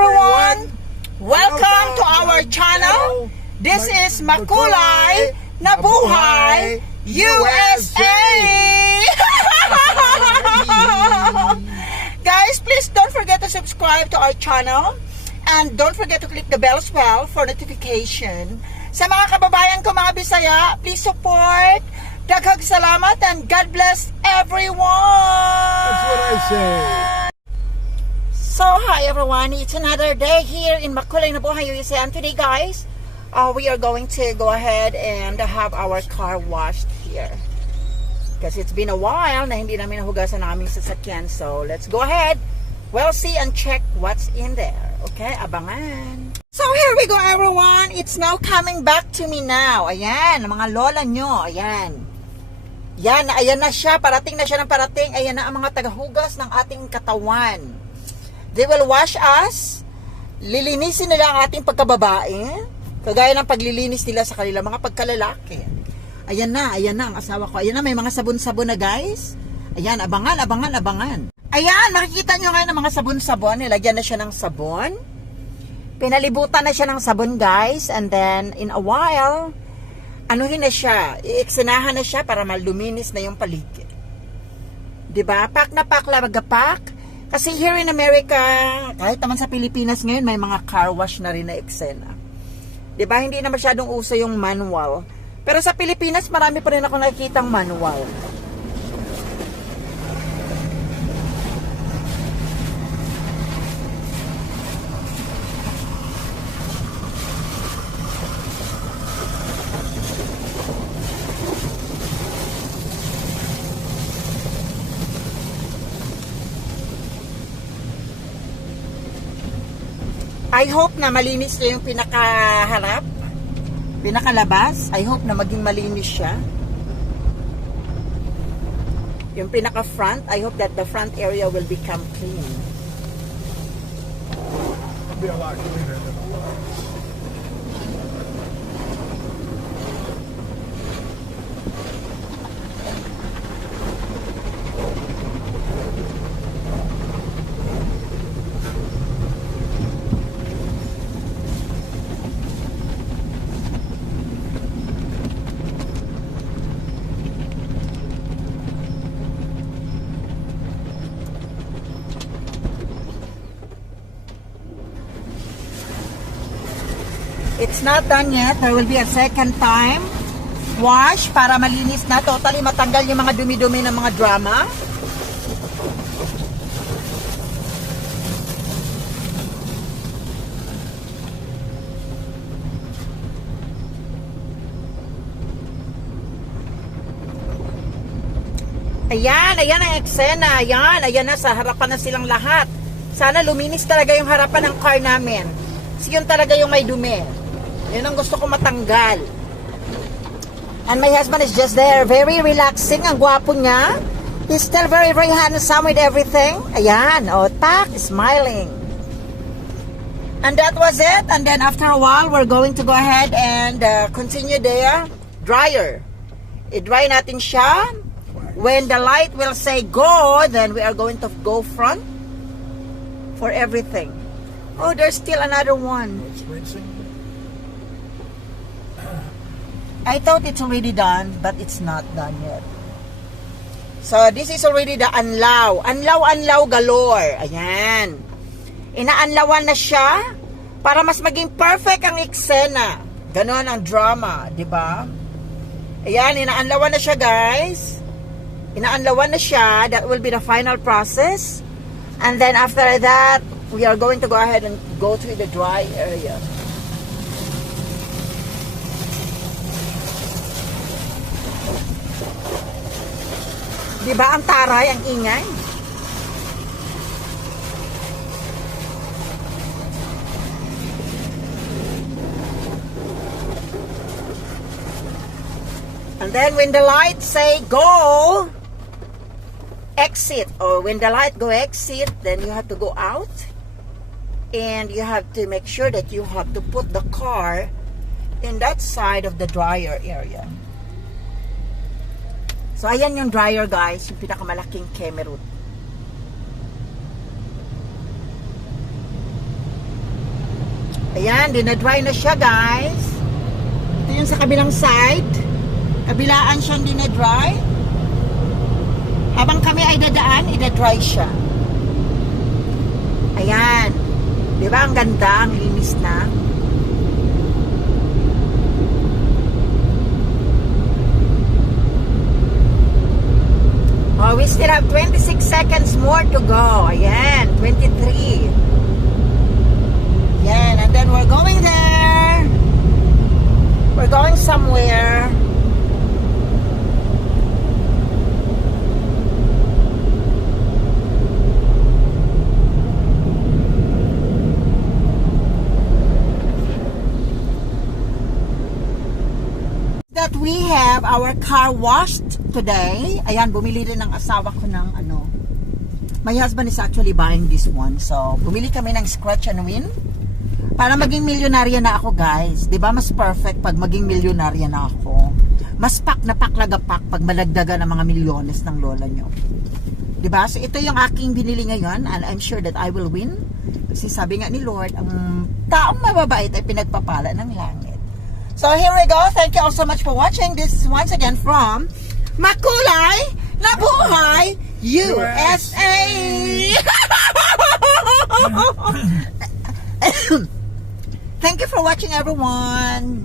everyone! Welcome to our channel. This is Makulay na Buhay USA! Guys, please don't forget to subscribe to our channel and don't forget to click the bell as well for notification. Sa mga kababayan ko mga Bisaya, please support. Daghang salamat and God bless everyone! That's what I say. So, hi everyone, it's another day here in Makulay na Buhay USA, and today guys, we are going to go ahead and have our car washed here. Because it's been a while na hindi namin nahugasan ang aming sasakyan. So, let's go ahead, we'll see and check what's in there. Okay, abangan. So, here we go everyone, it's now coming back to me now. Ayan, mga lola nyo, ayan. Ayan na siya, parating na siya ng parating. Ayan na ang mga tagahugas ng ating katawan. They will wash us. Lilinisin nila ang ating pagkababae, kagaya ng paglilinis nila sa kanila mga pagkalalaki. Ayan na ang asawa ko. Ayan na, may mga sabon-sabon na guys. Ayan, abangan. Ayan, makikita nyo ngayon ang mga sabon-sabon. Nilagyan na siya ng sabon. Pinalibutan na siya ng sabon guys. And then, in a while, anuhin na siya. Iiksinahan na siya para maluminis na yung paligid. Diba? Pak na pak, magapak. Kasi here in America, kahit naman sa Pilipinas ngayon, may mga car wash na rin na eksena. Diba? Hindi na masyadong uso yung manual. Pero sa Pilipinas, marami pa rin ako nakikitang manual. I hope na malinis na yung pinakaharap, pinakalabas. I hope na maging malinis siya. Yung pinaka-front, I hope that the front area will become clean. It'll be a lot cleaner than it was. It's not done yet. There will be a second time wash para malinis na. Totally matanggal yung mga dumi-dumi ng mga drama. Ayan ang eksena. Ayan na, sa harapan na silang lahat. Sana luminis talaga yung harapan ng car namin. Kasi yun talaga yung may dumi. Yun ang gusto ko matanggal. And my husband is just there, very relaxing. Ang gwapo niya. He's still very, very handsome with everything. Ayan, tak, smiling. And that was it. And then after a while, we're going to go ahead and continue the dryer. I-dry natin siya. When the light will say go, then we are going to go front for everything. Oh, there's still another one. It's rinsing. I thought it's already done, but it's not done yet. So, this is already the anlaw. Anlaw galore. Ayan. Inaanlawan na siya para mas maging perfect ang eksena. Ganon ang drama, di ba? Ayan, inaanlawan na siya, guys. Inaanlawan na siya. That will be the final process. And then after that, we are going to go ahead and go to the dry area. Diba ang taray, ang ingay? And then when the lights say go, exit, or when the light go exit, then you have to go out. And you have to make sure that you have to put the car in that side of the dryer area. So, ayan yung dryer guys, yung pinakamalaking Kemerut. Ayan, dinadry na siya, guys. Ito yung sa kabilang side. Kabilaan siyang dinadry. Habang kami ay dadaan, idadry siya. Ayan. Di ba? Ang ganda, ang linis na. Oh, we still have 26 seconds more to go. Ayan, 23. Ayan, and then we're going there. We're going somewhere. That we have our car washed today. Ayan, bumili rin ng asawa ko ng ano. My husband is actually buying this one. So, bumili kami ng scratch and win. Para maging milyonarya na ako, guys. 'Di ba mas perfect pag maging milyonarya na ako. Mas pak na paklagapak pag malagdaga ng mga milyones ng lola nyo. 'Di ba? So, ito yung aking binili ngayon and I'm sure that I will win. Kasi sabi nga ni Lord, ang taong mababait ay pinagpapala ng langit. So here we go. Thank you all so much for watching. This is once again from Makulay na Buhay, USA. Thank you for watching, everyone.